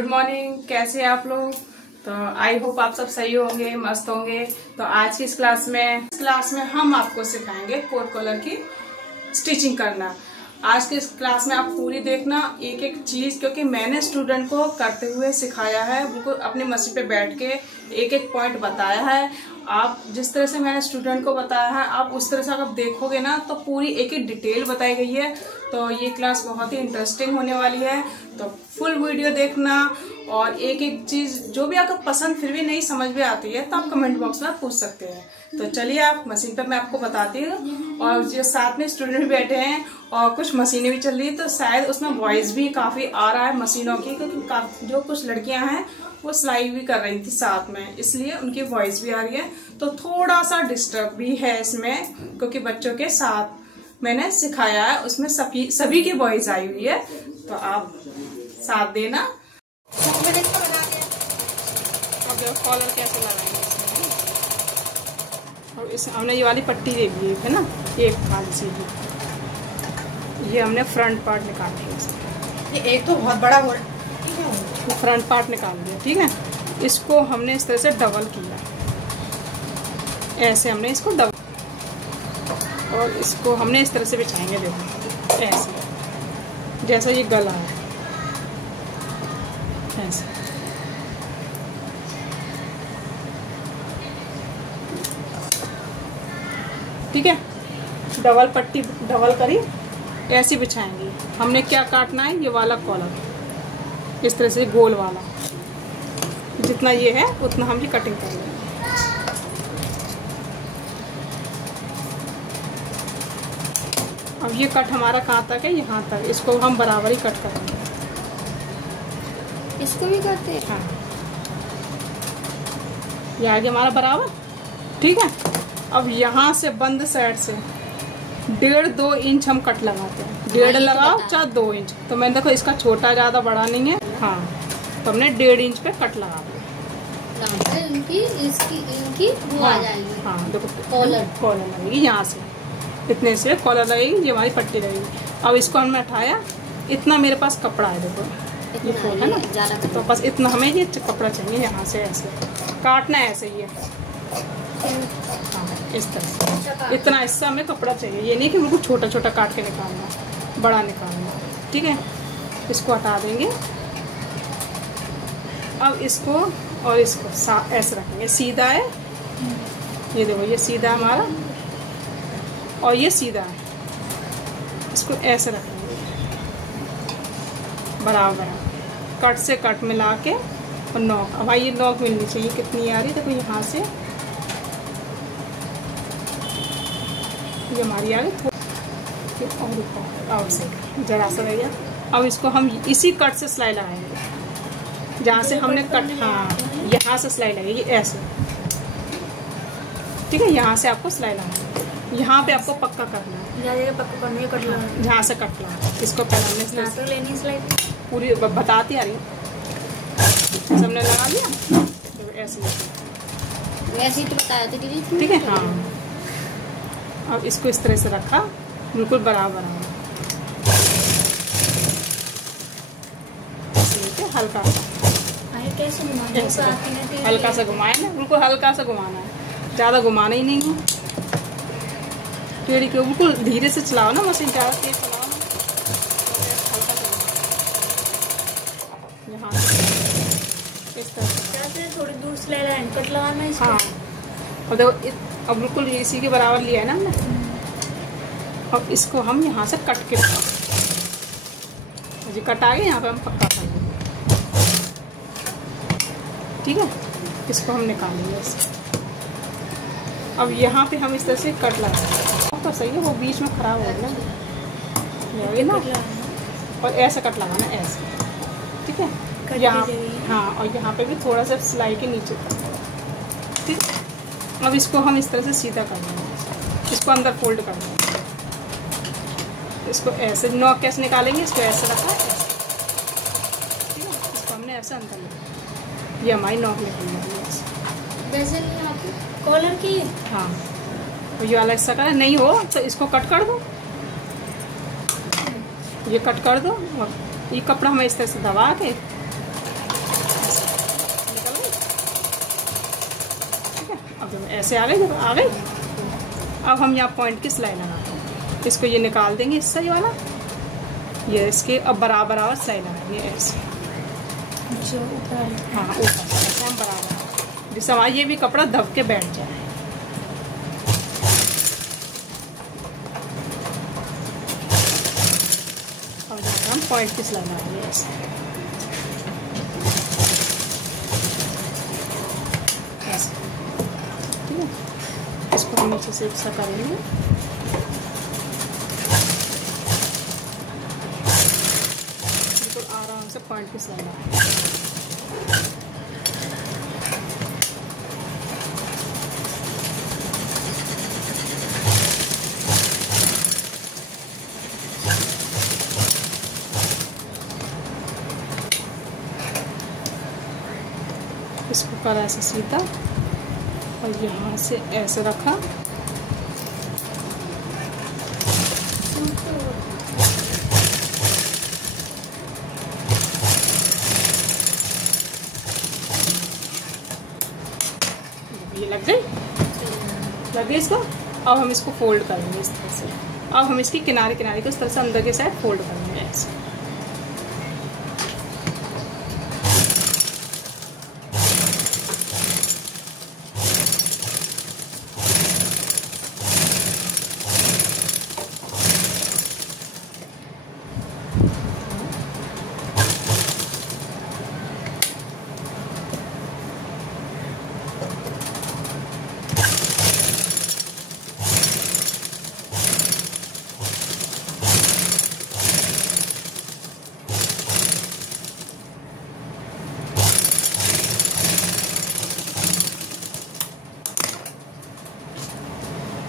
Good morning. कैसे हैं आप लोग? तो आई होप आप सब सही होंगे, मस्त होंगे। तो आज की इस क्लास में हम आपको सिखाएंगे कोट कॉलर की स्टिचिंग करना। आज के इस क्लास में आप पूरी देखना, एक एक चीज, क्योंकि मैंने स्टूडेंट को करते हुए सिखाया है, उनको अपनी मशीन पे बैठ के एक एक पॉइंट बताया है। आप जिस तरह से मैंने स्टूडेंट को बताया है, आप उस तरह से अगर देखोगे ना तो पूरी एक एक डिटेल बताई गई है। तो ये क्लास बहुत ही इंटरेस्टिंग होने वाली है, तो फुल वीडियो देखना। और एक एक चीज जो भी आपको पसंद फिर भी नहीं समझ में आती है तो आप कमेंट बॉक्स में पूछ सकते हैं। तो चलिए आप मशीन पर मैं आपको बताती हूँ, और जो साथ में स्टूडेंट बैठे हैं और कुछ मशीनें भी चल रही है, तो शायद उसमें वॉइस भी काफी आ रहा है मशीनों की, क्योंकि जो कुछ लड़कियां हैं वो सिलाई भी कर रही थी साथ में, इसलिए उनकी वॉइस भी आ रही है। तो थोड़ा सा डिस्टर्ब भी है इसमें, क्योंकि बच्चों के साथ मैंने सिखाया है, उसमें सभी की वॉइस आई हुई है। तो आप साथ देना। कॉलर कैसे लगाएंगे इसमें, और इस हमने ये वाली पट्टी दे दी है ना, एक खाली सीधी, ये हमने फ्रंट पार्ट निकाल दिया इसमें। ये एक तो बहुत बड़ा हो रहा है, फ्रंट पार्ट निकाल दिया, ठीक है। इसको हमने इस तरह से डबल किया, ऐसे हमने इसको डबल, और इसको हमने इस तरह से बिछाएंगे, देखो ऐसे, जैसा ये गला है ऐसे। ठीक है, डबल पट्टी डबल करी, ऐसे बिछाएंगे। हमने क्या काटना है, ये वाला कॉलर इस तरह से गोल वाला, जितना ये है उतना हम ये कटिंग कर लेंगे। अब ये कट हमारा कहाँ तक है, यहाँ तक, इसको हम बराबर ही कट करेंगे। इसको भी करते हैं? हाँ, ये आगे हमारा बराबर, ठीक है। अब यहाँ से बंद साइड से 1.5-2 इंच हम कट लगाते हैं। 1.5 लगाओ चाहे 2 इंच। तो मैंने देखो इसका छोटा ज्यादा बड़ा नहीं है, हाँ, तो हमने 1.5 इंच पे कट लगा दिया। इनकी वो आ जाएगी। हाँ देखो, कॉलर लगेगी यहाँ से, इतने से कॉलर लगेगी, ये हमारी पट्टी लगेगी। अब इसको हमने हटाया, इतना मेरे पास कपड़ा है, देखो ये फूल है ना, तो बस इतना हमें ये कपड़ा चाहिए। यहाँ से ऐसे काटना है, ऐसे ही है, हाँ इस तरह से, इतना हिस्सा हमें कपड़ा चाहिए। ये नहीं कि बिल्कुल छोटा छोटा काट के निकालना, बड़ा निकालना, ठीक है। इसको हटा देंगे। अब इसको और इसको ऐसे रखेंगे, सीधा है, ये देखो ये सीधा हमारा, और ये सीधा है, इसको ऐसे रखेंगे बराबर, कट से कट मिला के, और नॉक। अब भाई ये नॉक मिलनी चाहिए, कितनी आ रही है देखो, यहाँ से ये हमारी आ गई, और से जरा सा रह गया। अब इसको हम इसी कट से सिलाई लगाएंगे, जहाँ से हमने कट, हाँ यहाँ से सिलाई लगेगी ऐसे, ठीक है। यहाँ से आपको सिलाई लगाना, यहाँ पे आपको पक्का करना है, जहाँ से कट लगा, इसको पहले लेनी सिलाई पूरी बताती आ रही है, सबने लगा लिया, तो ऐसे तो बताया था दीदी, ठीक है। हाँ, अब इसको इस तरह से रखा, बिल्कुल बराबर है, हल्का हल्का सा घुमाए ना, बिल्कुल हल्का सा घुमाना है, ज्यादा घुमाना ही नहीं है। टेढ़ी को बिल्कुल धीरे से चलाओ ना मशीन, ज्यादा तेज चलाओ ना, हल्का सा यहाँ इस तरह से थोड़ी दूर से कट लगाना है। हाँ, और देखो अब बिल्कुल इसी के बराबर लिया है ना हमने। अब इसको हम यहाँ से कट के जी कट आ गए, यहाँ पे हम पक्का कर देंगे, ठीक है। इसको हम निकालेंगे ऐसे। अब यहाँ पे हम इस तरह से कट लगाएंगे, तो सही है, वो बीच में खराब हो गया ना, और ऐसे कट लगाना ऐसे, ठीक है। यहाँ, हाँ, और यहाँ पे भी थोड़ा सा सिलाई के नीचे तक, ठीक है। अब इसको हम इस तरह से सीधा कर देंगे, इसको अंदर फोल्ड कर देंगे, इसको ऐसे नॉक कैसे निकालेंगे, इसको ऐसे रखा ऐसे, ठीक है। इसको हमने ऐसे अंदर लिया, ये हमारी नॉक निकल जाएगी ऐसे कॉलर की। हाँ, तो ये अलग सा कलर नहीं हो तो इसको कट कर दो, ये कट कर दो, और ये कपड़ा हमें इस तरह से दबा के देखो ऐसे आ गई, देखो आ गई। अब हम यहाँ पॉइंट की सिलाई लगाते हैं, इसको ये निकाल देंगे इससे ये वाला, ये इसके अब बराबर सिलाई लगाएंगे ऐसे। हाँ ऊपर ऐसे हम बराबर, जिससे हमारा ये भी कपड़ा दब के बैठ जाए। अब हम पॉइंट की सिलाई लगाएंगे ऐसे, ठीक है। इसको हम नीचे से ऐसा करेंगे, बिल्कुल आराम से पॉइंट की सिलाई लगाएंगे। इसको करा ऐसे सीधा और यहाँ से ऐसे रखा, ये लग गई इसको। अब हम इसको फोल्ड करेंगे इस तरह से। अब हम इसकी किनारे किनारे को इस तरह से अंदर के साइड फोल्ड करेंगे ऐसे।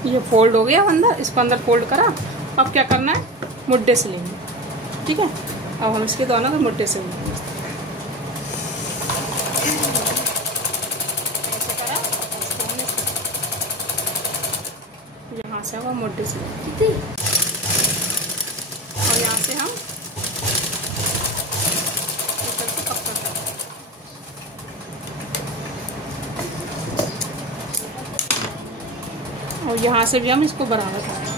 ये फोल्ड हो गया अंदर, इसको अंदर फोल्ड करा। अब क्या करना है, मुड्ढे से लेंगे, ठीक है। अब हम इसके दोनों को मुड्ढे से लेंगे, ऐसे करा, यहाँ से हम मुड्ढे से लेंगे और यहाँ से हम ऊपर से कपड़ा करेंगे। और यहाँ से भी हम इसको बराबर करेंगे।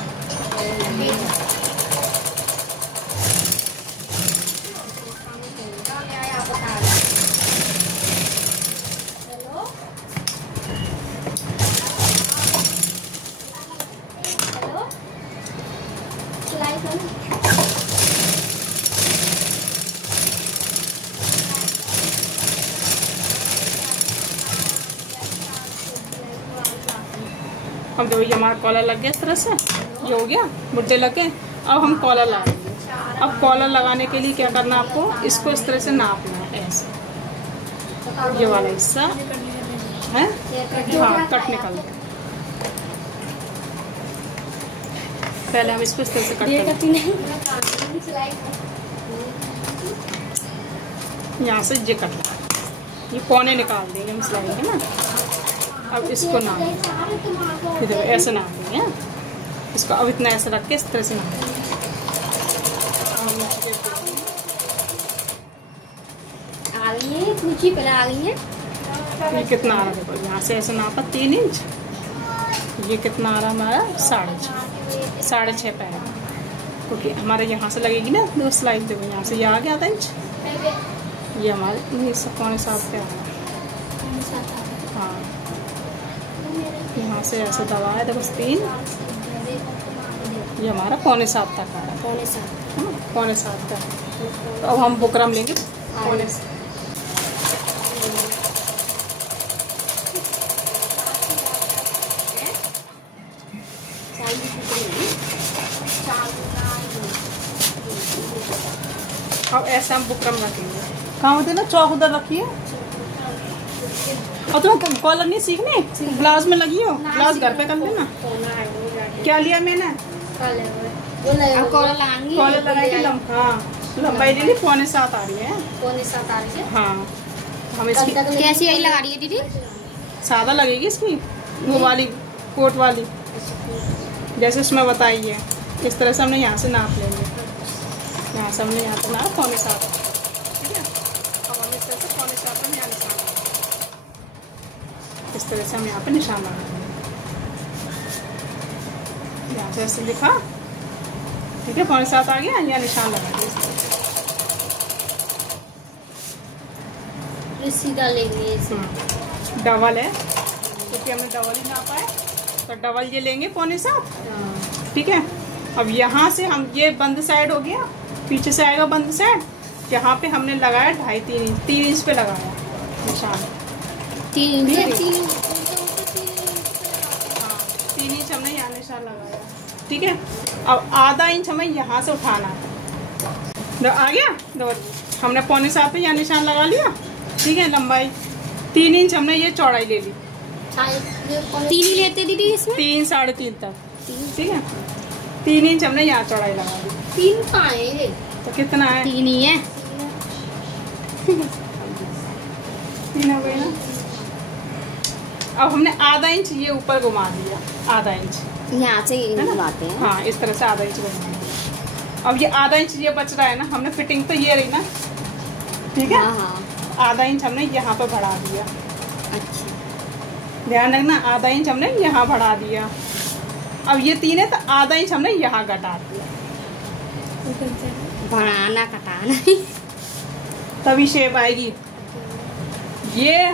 अब देखो ये हमारा कॉलर लग गया इस तरह से, ये हो गया, मुड्ढे लग गए। अब हम कॉलर लगाएंगे। अब कॉलर लगाने के लिए क्या करना है आपको, इसको इस तरह से नापना है ऐसे, ये वाला हिस्सा है, हाँ कट निकल गया। पहले हम इसको इस तरह से कट करेंगे, यहाँ से ये कट, ये कोने निकाल देंगे हम सिलाई के ना। अब इसको नाप देंगे, देखो ऐसे नाप देंगे इसको। अब इतना ऐसे रख के इस तरह से नाप देंगे। आ गई है कुछ ही पहले आ गई है। ये कितना आ रहा है देखो, यहाँ से ऐसे नापा 3 इंच, ये कितना आ रहा हमारा 6.5 पैर, क्योंकि हमारे यहाँ से लगेगी ना 2 सिलाई। देखो यहाँ से ये आ गया आधा इंच, ये हमारे 6.25 पे आ रहा है। हाँ यहाँ से ऐसे दबाया तो बस 3, ये हमारा 6.25 तक आ रहा है, 6.25 तक। तो अब हम बुकरम लेंगे 6.25। अब ऐसे हम बुकरम रखेंगे। कहाँ होते ना, चौक उधर रखिए। और तुम कॉलर नहीं सीखने, ब्लाउज में लगी हो, ब्लाउज घर पे कर लेना। क्या लिया मैंने, कॉलर लगाएंगे, कॉलर लगाएंगे। हाँ लंबाई ले ली 6.25 आ रही है, 6.25 आ रही है। हाँ हम इसकी कैसी यही लगा रही है दीदी, सादा लगेगी इसकी, वो वाली कोट वाली, जैसे उसमें बताई है। इस तरह से हमने यहाँ से नाप लेंगे, यहाँ से हमने यहाँ से नाप 6.25, ठीक है। अब हम इस तरह से 6.25 पर यहाँ निशान। इस तरह से हम यहाँ पे निशान लगा देंगे। यहाँ से ऐसे लिखा, ठीक है, 6.25 आ गया, यहाँ निशान लगा दिया इस तरह से। सीधा लेंगे इसे। डबल है क्योंकि हमने डबल ही नापा है, तो डबल ये लेंगे 6.25, ठीक है। अब यहाँ से हम ये बंद साइड हो गया, पीछे से आएगा बंद साइड, यहाँ पे हमने लगाया 2.5-3 इंच, 3 इंच पे लगाया निशान। 3 इंच, 3 इंच हमने यहाँ निशान लगाया, ठीक है। अब आधा इंच हमें यहाँ से उठाना है, आ गया। हमने 6.25 पे यहाँ निशान लगा लिया, ठीक है। लंबाई 3 इंच हमने ये चौड़ाई ले ली, 3 ही लेते दीदी इसमें, 3-3.5 तक, ठीक है। 3 इंच हमने यहाँ चौड़ाई लगा दी। 3 कहाँ है? तो कितना है? 3 ही है। 3 हो गई ना। अब हमने आधा इंच ये ऊपर घुमा दिया, आधा इंच यहाँ से घुमाते हैं। हाँ, इस तरह से आधा इंच घुमा दिया। अब ये आधा इंच ये बच रहा है ना, हमने फिटिंग तो ये रही ना, ठीक है। हाँ। आधा इंच हमने यहाँ पे बढ़ा दिया। अच्छा, ध्यान रखना, आधा इंच हमने यहाँ बढ़ा दिया। अब ये 3 है तो आधा इंच हमने यहाँ घटा दिया, बढ़ाना घटाना तभी शेप आएगी। ये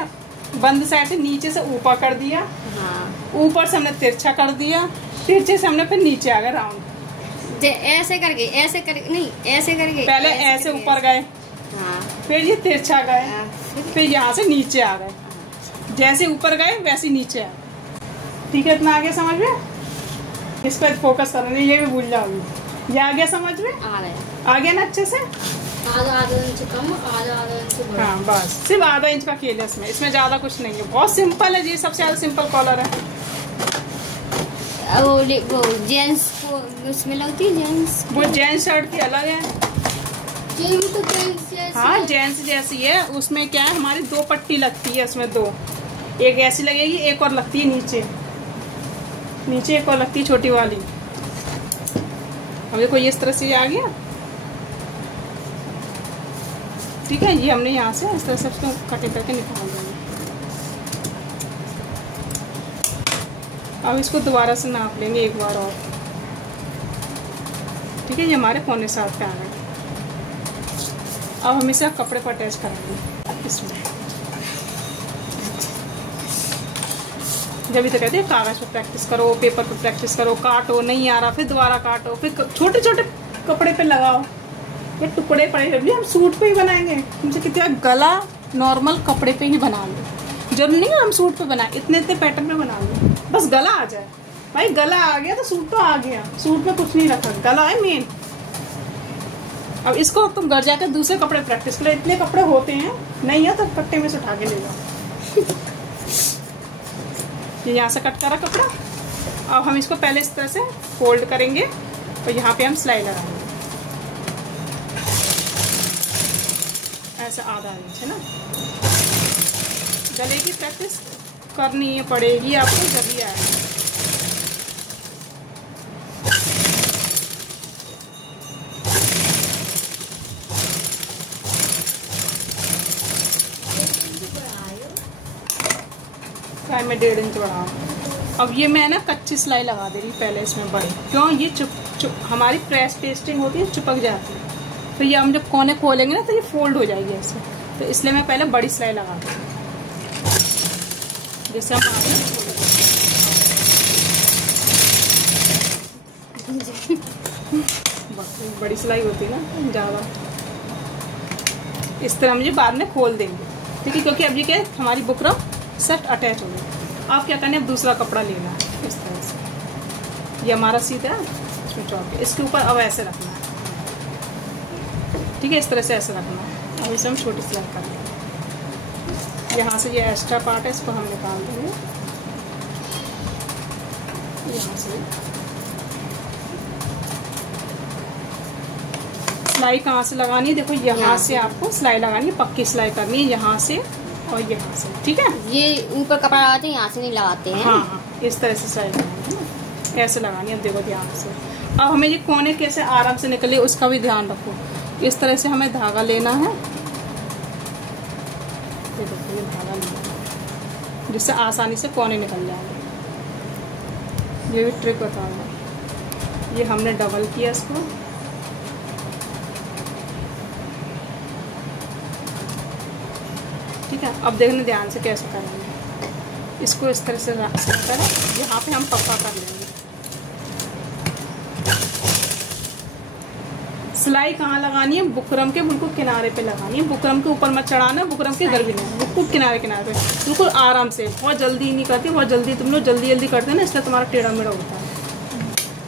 बंद साइड से नीचे से ऊपर कर दिया, हाँ। ऊपर से हमने तिरछा कर दिया, तिरछे से हमने फिर नीचे आ गए राउंड। ऐसे करके, ऐसे करके नहीं, ऐसे करके, पहले ऐसे ऊपर गए, हाँ, फिर ये तिरछा गए, हाँ, फिर यहाँ से नीचे आ गए, जैसे ऊपर गए वैसे नीचे आ गए, ठीक है। इतना आगे समझ में? इस पर फोकस करना, ये भी भूल जाओगी। ये आ गया समझ में? आ गया। आ गया ना अच्छे से? आधा इंच कम, आधा इंच बड़ा। हाँ, बस सिर्फ आधा इंच का खेल है इसमें ज्यादा कुछ नहीं है, बहुत सिंपल है जी, सबसे ज्यादा सिंपल कॉलर है। वो जेंट्स को उसमें लगती है, जेंट्स वो जेंट्स शर्ट की अलग है। जेंट्स तो जेंट्स जैसी हाँ, है। जेंट्स जैसी है, उसमें क्या है, हमारी 2 पट्टी लगती है, उसमें 2, एक ऐसी लगेगी, एक और लगती है नीचे एक और लगती है छोटी वाली। अब देखो ये इस तरह से आ गया, ठीक है। ये हमने यहाँ से इस तरह से उसको कटे करके निकाल देंगे। अब इसको दोबारा से नाप लेंगे एक बार और, ठीक है। ये हमारे 6.25 पे आ गए। अब हम इसे कपड़े पर अटैच करेंगे इसमें। जब भी तो कहते हैं कागज पर प्रैक्टिस करो, पेपर पर प्रैक्टिस करो, काटो, नहीं आ रहा फिर दोबारा काटो, फिर छोटे छोटे कपड़े पे लगाओ। ये टुकड़े पड़े, अभी हम सूट पे ही बनाएंगे, मुझे कितना गला नॉर्मल कपड़े पे ही बना लो, जरूरी नहीं है हम सूट पे बनाए, इतने पैटर्न में बना लो, बस गला आ जाए। भाई गला आ गया तो सूट तो आ गया, सूट में कुछ नहीं रखा, गला है मेन। अब इसको तुम घर जाकर दूसरे कपड़े प्रैक्टिस करो, इतने कपड़े होते हैं, नहीं है तो कट्टे में से उठा के ले जाओ। ये यहाँ से कट करा कपड़ा। अब हम इसको पहले इस तरह से फोल्ड करेंगे और यहाँ पे हम सिलाई लगाएंगे, ऐसा आधा इंच है ना। गले की प्रैक्टिस करनी है, पड़ेगी आपको, जब ही आएगा। मैं 1.5 इंच बढ़ाऊँ। अब ये मैं ना कच्ची सिलाई लगा दे रही पहले इसमें बड़ी, क्यों, ये हमारी प्रेस पेस्टिंग होती है, चिपक जाती है, तो ये हम जब कोने खोलेंगे ना तो ये फोल्ड हो जाएगी ऐसे, तो इसलिए मैं पहले बड़ी सिलाई लगा दूँ, जैसे हम आगे बड़ी सिलाई होती है ना ज़्यादा, इस तरह हम ये बाद में खोल देंगे, ठीक है। क्योंकि अब ये क्या हमारी बुकरम सेट अटैच हो गई। आप क्या करना है, अब दूसरा कपड़ा लेना है इस तरह से, ये हमारा सीधा है, इसमें चौक है, इसके ऊपर अब ऐसे रखना है, ठीक है, इस तरह से ऐसे रखना है। अब इसे हम छोटी सिलाई कर लेंगे, यहाँ से ये एक्स्ट्रा पार्ट है इसको हम निकाल देंगे, यहाँ से सिलाई कहाँ से लगानी है, देखो यहाँ से आपको सिलाई लगानी है, पक्की सिलाई करनी है, यहाँ से और यहाँ से, ठीक है। ये ऊपर कपड़ा लगाते हैं, यहाँ से नहीं लगाते हैं। हाँ, इस तरह से सिलाई लगानी है, ऐसे लगानी है। अब देखो ध्यान से, अब हमें ये कोने कैसे आराम से निकले उसका भी ध्यान रखो। इस तरह से हमें धागा लेना है, ये देखो ये धागा लेना है, जिससे आसानी से कोने निकल जाएंगे। ये भी ट्रिक बताऊंगा। ये हमने डबल किया इसको, ठीक है। अब देखना ध्यान से कैसे करेंगे इसको, इस तरह से करें। यहाँ पे हम पक्का कर लेंगे। सिलाई कहाँ लगानी है? बुकरम के बिल्कुल किनारे पे लगानी है। बुकरम के ऊपर मत चढ़ाना, बुकरम के इधर भी नहीं, बिल्कुल किनारे किनारे पे, बिल्कुल आराम से। बहुत जल्दी नहीं करती, बहुत जल्दी तुम लोग जल्दी करते हैं ना, इसलिए तुम्हारा टेढ़ा मेढ़ा होता है।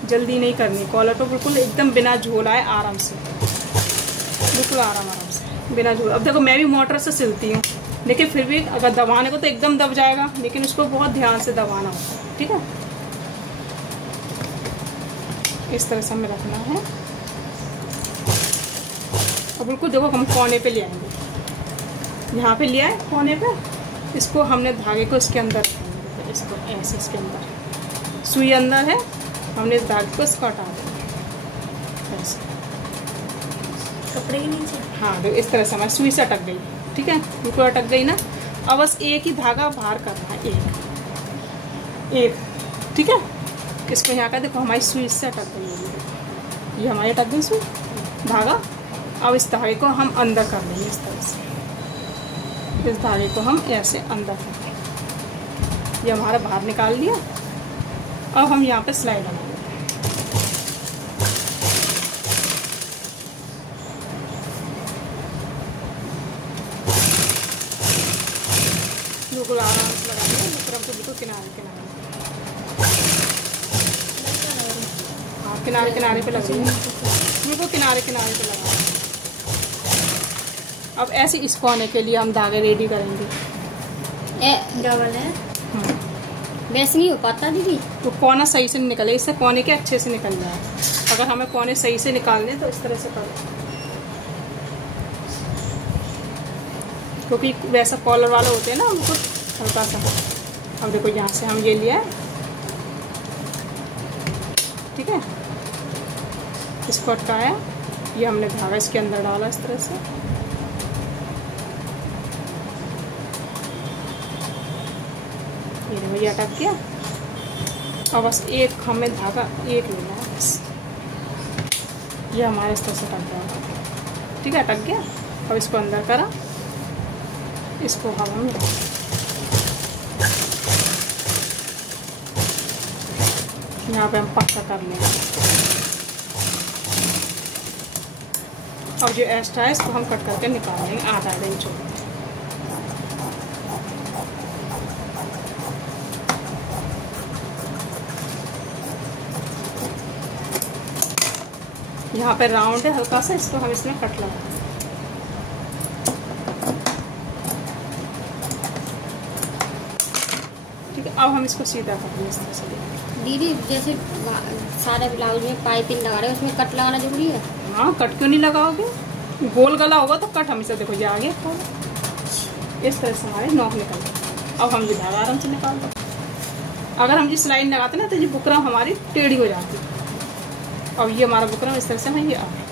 जल्दी नहीं करनी, कॉलर पे बिल्कुल एकदम बिना झोला है, आराम से, बिल्कुल आराम से बिना झोला। अब देखो मैं भी मोटर से सिलती हूँ, लेकिन फिर भी अगर दबाने को तो एकदम दब जाएगा, लेकिन उसको बहुत ध्यान से दबाना होता है, ठीक है। इस तरह से हमें रखना है। अब बिल्कुल देखो हम कोने पे ले आएंगे, यहाँ पे लिया है कोने पे। इसको हमने धागे को इसके अंदर रखेंगे, इसको ऐसे इसके अंदर सुई अंदर है, हमने इस धागे को इसको हटा देंगे ऐसे कपड़े के नीचे। हाँ देखो इस तरह से हमारी सुई से अटक गई, ठीक है, बिल्कुल अटक गई ना। अब बस एक ही धागा बाहर करना है, एक, ठीक है। इसको यहाँ का देखो हमारी सुई से अटक गई है, ये हमारी अटक गई सुई धागा। अब इस धागे को हम अंदर कर लेंगे इस तरह से, इस धागे को हम ऐसे अंदर कर लेंगे। ये हमारा बाहर निकाल लिया। अब हम यहाँ पे सिलाई लगाएंगे। बिल्कुल आराम से लगाएंगे, बुकरम के बिल्कुल किनारे किनारे, हाँ किनारे किनारे पे लगाएंगे, बिल्कुल किनारे किनारे पे लगाएंगे। अब ऐसे इस कोने के लिए हम धागे रेडी करेंगे। डबल है, वैसे नहीं हो पाता दीदी, तो कोना सही से निकले, इससे कोने के अच्छे से निकल जाए। अगर हमें कोने सही से निकालने तो इस तरह से करो, क्योंकि वैसा कॉलर वाले होते हैं ना उनको हल्का सा। अब देखो यहाँ से हम ये लिया है, ठीक है, इसको अटकाया, ये हमने धागा इसके अंदर डाला इस तरह से, ये अटक गया। और बस एक हमें धागा एक लेना है बस, ये हमारे इस तरह से अटक गया, ठीक है, अटक गया। अब इसको अंदर करा, इसको हवा में यहाँ पे हम पक्का कर लेंगे। अब जो एक्स्ट्रा है इसको हम कट करके निकाल लेंगे आधा इंच। यहाँ पे राउंड है हल्का सा, इसको हम इसमें कट लगाएंगे। ठीक है, अब हम इसको सीधा कर देंगे इस तरह से। दीदी जैसे सारे ब्लाउज में पाइपिंग लगा रहे हैं, उसमें कट लगाना जरूरी है? हाँ, कट क्यों नहीं लगाओगे? गोल गला होगा तो कट हमेशा, देखो ये आगे इस तरह से हमारे नोक निकल गए। अब हम ये धागा आराम से निकाल दो। अगर हम ये सिलाई लगाते ना तो ये बुकरम हमारी टेढ़ी हो जाती है। और ये हमारा बुकरम इस तरह से हमें ये आ गया,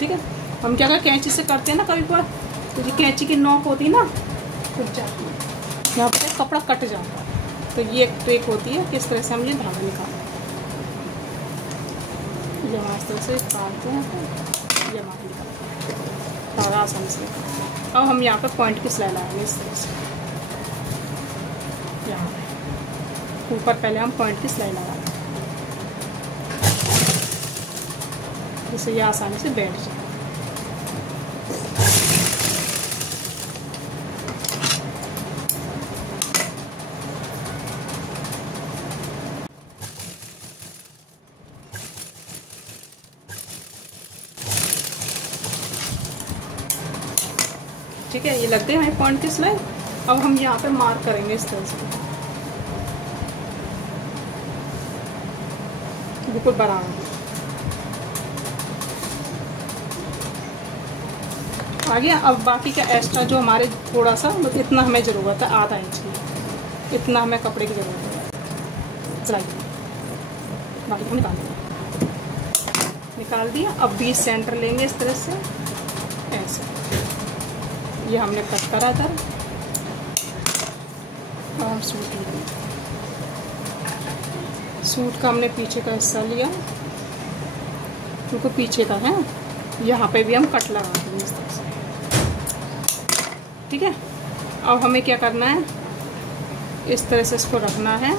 ठीक है। हम क्या कैंची से करते हैं ना कभी पर, तो ये कैंची की नोक होती है ना, टूट जाती है, यहाँ पर कपड़ा कट जाता है। तो ये एक ट्रिक होती है कि इस तरह से हम ये धागा निकालते हैं, ये हमारे इस तरह से काटते हैं, ये हमारा निकालते हैं धागा आसानी से। अब हम यहाँ पर पॉइंट की सिलाई लगाएंगे इस तरह से, यहाँ पे ऊपर पहले हम पॉइंट की सिलाई लगाएंगे, जिससे ये आसानी से बैठ जाए। ठीक है, ये लग गई हमें पॉइंट की सिलाई। अब हम यहाँ पे मार्क करेंगे इस तरह से, बिल्कुल बराबर आ गया। अब बाकी का एक्स्ट्रा जो हमारे थोड़ा सा इतना हमें ज़रूरत है, आधा इंच की, इतना हमें कपड़े की ज़रूरत है सिलाई, बाकी को निकाल दिया। अब 20 सेंटर लेंगे इस तरह से, ऐसे ये हमने कट करा था, और सूट लिया। सूट का हमने पीछे का हिस्सा लिया, क्योंकि पीछे का है, यहाँ पे भी हम कट लगा देंगे इस तरह से। ठीक है, अब हमें क्या करना है, इस तरह से इसको रखना है।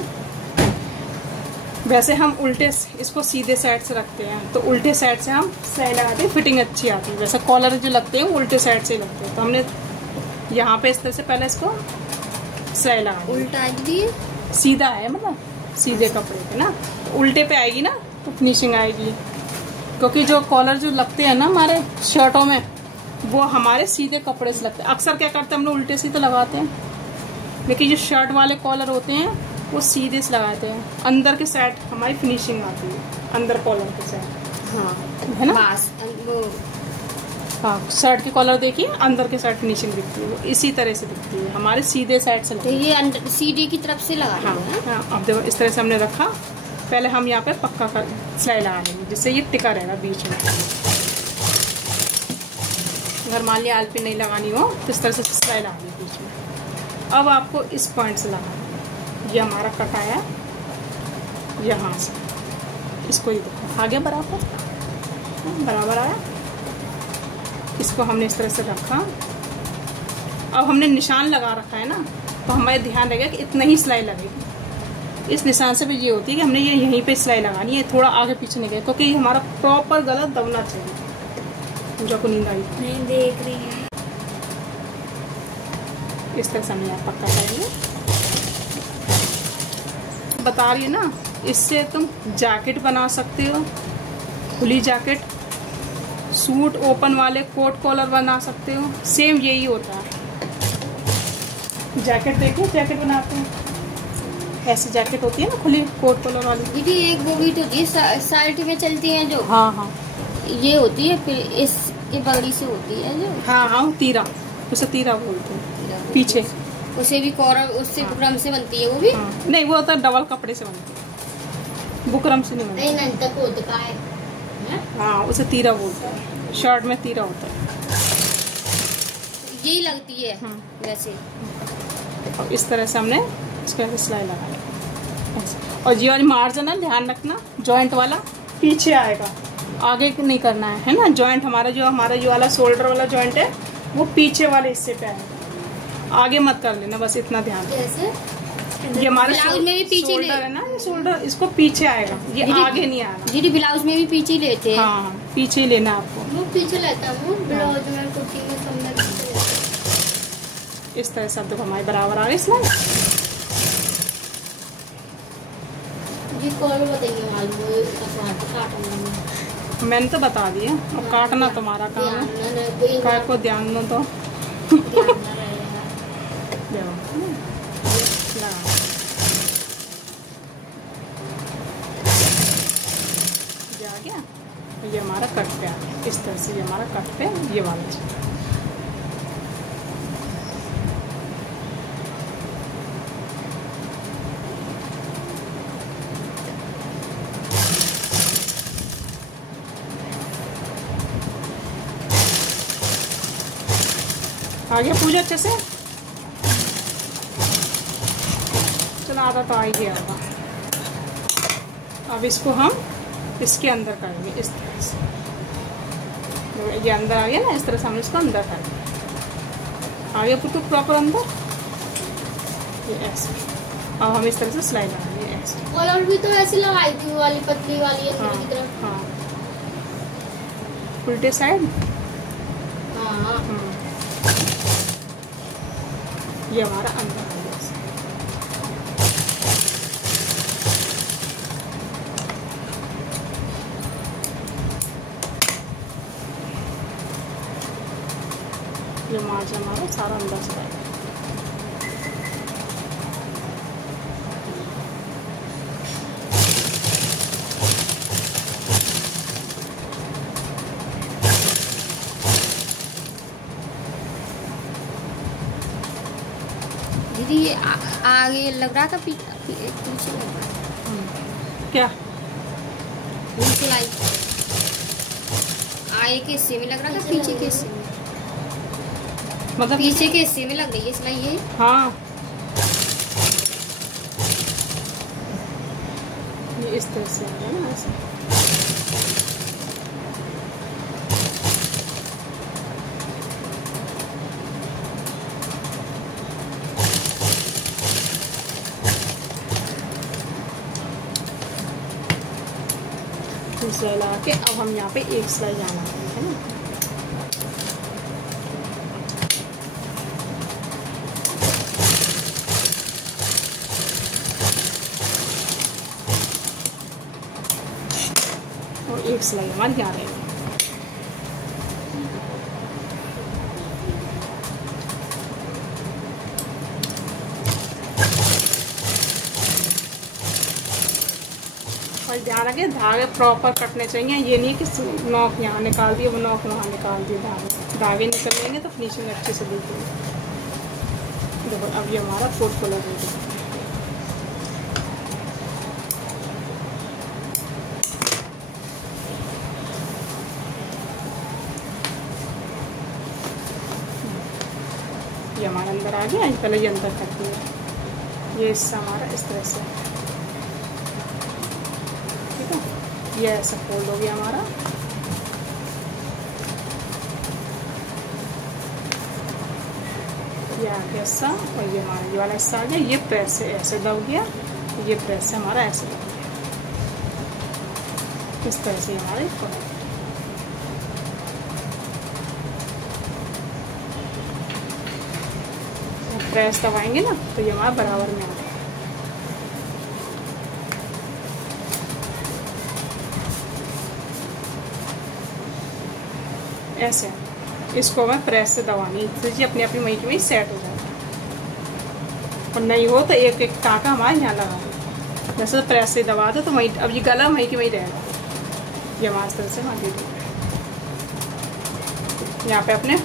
वैसे हम उल्टे इसको सीधे साइड से रखते हैं, तो उल्टे साइड से हम सिलाई लगाते हैं, फिटिंग अच्छी आती है। वैसे कॉलर जो लगते हैं वो उल्टे साइड से ही लगते हैं, तो हमने यहाँ पे इस तरह से पहले इसको सिलाई लगा उल्टा दी, सीधा है मतलब सीधे कपड़े पे ना, तो उल्टे पे आएगी ना तो फिनिशिंग आएगी। क्योंकि जो कॉलर जो लगते हैं ना हमारे शर्टों में, वो हमारे सीधे कपड़े से लगते हैं। अक्सर क्या करते हैं हम लोग उल्टे से तो लगाते हैं, लेकिन जो शर्ट वाले कॉलर होते हैं वो सीधे से लगाते हैं। अंदर के साइड हमारी फिनिशिंग आती है, अंदर कॉलर के साइड। हाँ है ना, वो हाँ शर्ट के कॉलर देखिए, अंदर के साइड फिनिशिंग दिखती है, वो इसी तरह से दिखती है, हमारे सीधे साइड से तो ये अंदर सीढ़ी की तरफ से लगा। हाँ, अब देखो इस तरह से हमने रखा। पहले हम यहाँ पे पक्का कर सिलाई लगा लेंगे, जिससे ये टिका रहेगा बीच में। अगर मान लिया आलपी नहीं लगानी हो तो इस तरह से सिलाई लगा ली बीच में। अब आपको इस पॉइंट से लगाना, ये हमारा कट आया यहाँ से, इसको ये देखो आगे बराबर आया। इसको हमने इस तरह से रखा। अब हमने निशान लगा रखा है ना, तो हमारे ध्यान रहेगा कि इतना ही सिलाई लगेगी। इस निशान से भी ये होती है कि हमने ये यहीं पे सिलाई लगानी है, थोड़ा आगे पीछे नहीं गए, क्योंकि हमारा प्रॉपर गला दबना चाहिए। मुझे को नींद आई नहीं देख रही है। इस तरह से हमने यहाँ पक्का करेंगे। बता रही है ना, इससे तुम जैकेट बना सकते हो, खुली जैकेट, सूट ओपन वाले कोट कॉलर बना सकते हो। सेम यही होता है। जैकेट देखिए, जैकेट बनाते हैं, ऐसी जैकेट होती है ना खुली कोट कॉलर वाली। दीदी एक वो भी तो होती है साइड में चलती है जो, हाँ हाँ ये होती है, फिर इसके बगड़ी से होती है जो, हाँ हाँ तीरा, उसे तीरा बोलते हैं। पीछे उसे भी कॉलर, उससे बुकरम से बनती है वो भी। हाँ। नहीं वो होता है डबल कपड़े से बनती है, बुकरम से नहीं बनती। नहीं तक होता है। हाँ उसे तीरा बोलते हैं, शर्ट में तीरा होता है, यही लगती है वैसे। और इस तरह से हमने इसके सिलाई लगाई। और ये वाली मार्जिन है, ध्यान रखना, जॉइंट वाला पीछे आएगा, आगे नहीं करना है ना। जॉइंट हमारा जो वाला शोल्डर वाला जॉइंट है वो पीछे वाले हिस्से पे आएगा, आगे मत कर लेना, बस इतना ध्यान। कैसे? ये हमारा ब्लाउज में भी पीछे शोल्डर है ना, ये शोल्डर इसको पीछे आएगा, ये आगे नहीं आना। दीदी ब्लाउज में भी पीछे लेते हैं। हाँ पीछे ही लेना आपको। वो पीछे लेता हूँ ब्लाउज में, कुर्ती में सब में पीछे लेता हूँ। इस तरह से अब हमारे बराबर आ गए इसमें। जी कॉलर बताइए मालूम, मैंने तो बता दिया, अब काटना तुम्हारा काम है, काय को ध्यान दो तो। आ गया, ये हमारा कट पे आ गया। इस तरह से ये हमारा कट पे ये वाला है। आगे पूजा अच्छे से, चलो आधा तो आ ही गया होगा। अब इसको हम इसके अंदर करेंगे इस तरह से, ये अंदर आ गया ना, इस तरह से हम इसको अंदर करेंगे, आगे बिल्कुल प्रॉपर अंदर, ये ऐसे। अब हम इस तरह से सिलाई लगाएंगे ऐसे। कॉलर भी तो ऐसे लगाई थी वाली पतली वाली है। हाँ, की तरफ। हाँ उल्टे साइड। हाँ ये हमारा अंदर आ गया। ये मार्च हमारा सारा अंदर से आएगा। दीदी आगे लग रहा था, पीछे लग रहा था। क्या सिलाई आगे के हिस्से में लग रहा था, पीछे के हिस्से में, मतलब पीछे के हिस्से में लग रही है सिलाई ये। हाँ ये इस तरह से आ रहा है ना ऐसे। दूसरा लगा के अब हम यहाँ पे एक सिलाई जाना है ना। और एक सिलाई हमारी जा रही है। और ध्यान रखिए धागे प्रॉपर कटने चाहिए। ये नहीं कि नोक यहाँ निकाल दिए वो नोक वहाँ निकाल दिए, धागे निकल लेंगे तो फिनिशिंग अच्छे से देखेंगे। देखो अब ये हमारा कोट कलर हो गया। ये हमारा अंदर आ गया। पहले ये अंदर कर दिया। ये हिस्सा हमारा इस तरह से, ठीक है। ये ऐसा फोल्ड हो गया हमारा। ये आ गया हिस्सा और ये हमारा ये वाला हिस्सा आ गया। ये प्रेस से ऐसे दब गया, ये प्रेस से हमारा ऐसे दब गया। इस तरह से हमारा प्रेस दबाएंगे ना तो ये हमारा बराबर में आ जाएगा। ऐसे इसको मैं प्रेस से दबानी तो ये अपनी अपनी वहीं की वहीं सेट हो जाएगा। और नहीं हो तो एक एक टाँका हमारे यहाँ लगा दो। जैसे प्रेस से दबा दो तो वहीं, अब ये गला वहीं की वहीं रहेगा। ये हमारे इस तरह से वहाँ दे दो। यहाँ पे अपने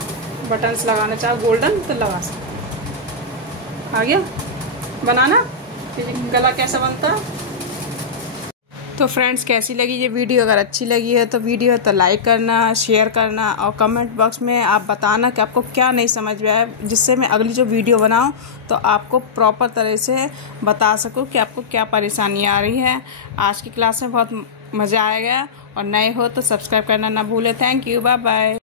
बटन्स लगाना चाहो गोल्डन तो लगा सकते। आ गया बनाना गला कैसा बनता है। तो फ्रेंड्स कैसी लगी ये वीडियो? अगर अच्छी लगी है तो वीडियो तो लाइक करना, शेयर करना और कमेंट बॉक्स में आप बताना कि आपको क्या नहीं समझ में आया, जिससे मैं अगली जो वीडियो बनाऊं तो आपको प्रॉपर तरह से बता सकूं कि आपको क्या परेशानी आ रही है। आज की क्लास में बहुत मज़ा आएगा और नए हो तो सब्सक्राइब करना ना भूलें। Thank you, bye bye.